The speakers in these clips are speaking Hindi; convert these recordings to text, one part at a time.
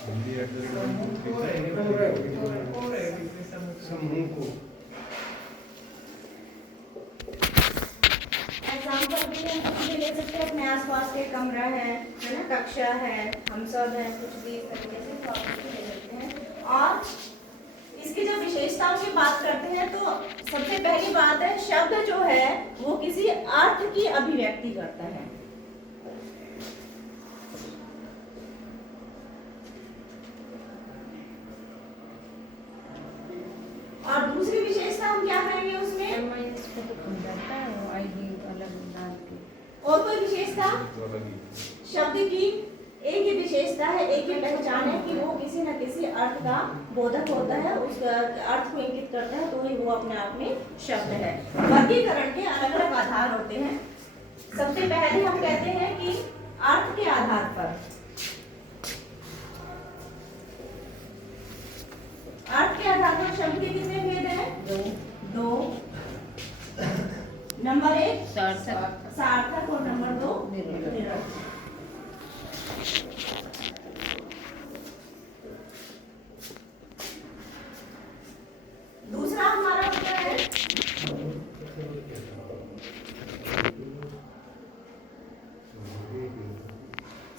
समूह को एग्जाम्पल भी हम कुछ भी ले सकते हैं, अपने आसपास के कमरा है ना, कक्षा है, हम सब है, कुछ भी इस तरीके से तो आप कुछ भी ले सकते हैं। और इसकी जब विशेषताओं की बात करते हैं तो सबसे पहली बात है, शब्द जो है वो किसी अर्थ की अभिव्यक्ति करता है। और दूसरी विशेषता हम क्या करेंगे उसमें, और कोई विशेषता शब्द की एक ही विशेषता है, एक ही पहचान है कि वो किसी न किसी अर्थ का बोधक होता है, उस अर्थ को इंगित करता है, तो ही वो अपने आप में शब्द है। वर्गीकरण के अलग अलग आधार होते हैं। सबसे पहले हम कहते हैं कि अर्थ के आधार पर, अर्थ के आधार पर शब्द के कितने भेद हैं? दो। नंबर 1 सार्थक और नंबर 2 निरर्थक। दूसरा हमारा होता है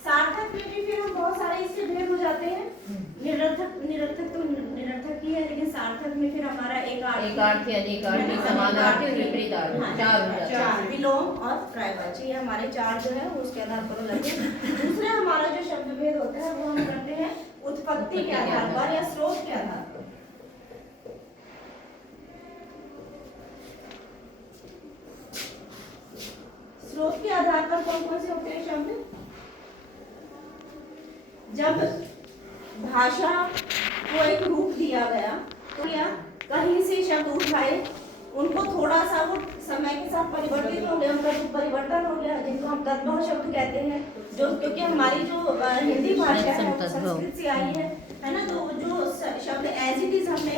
सार्थक में भी फिर हम बहुत सारे इससे भेद हो जाते हैं। निरर्थक तो निरर्थक ही है, लेकिन सार्थक में फिर हमारा एक समानार्थी, समानार्थी, चार विलोम और पर्यायवाची, ये हमारे चार जो है उसके आधार पर लगे। दूसरा हमारा जो शब्द भेद होता है वो हम करते हैं उत्पत्ति के आधार पर या स्रोत के आधार पर। स्रोत के आधार पर कौन कौन से होते हैं शब्द? जब भाषा को एक रूप दिया गया तो या कहीं से शब्द उठाए, उनको थोड़ा सा वो समय के साथ परिवर्तित हो गया, उनका रूप परिवर्तन हो गया, जिनको हम तद्भव शब्द कहते हैं। जो क्योंकि हमारी जो हिंदी भाषा है संस्कृत से आई है ना, तो जो शब्द एज इट इज हमने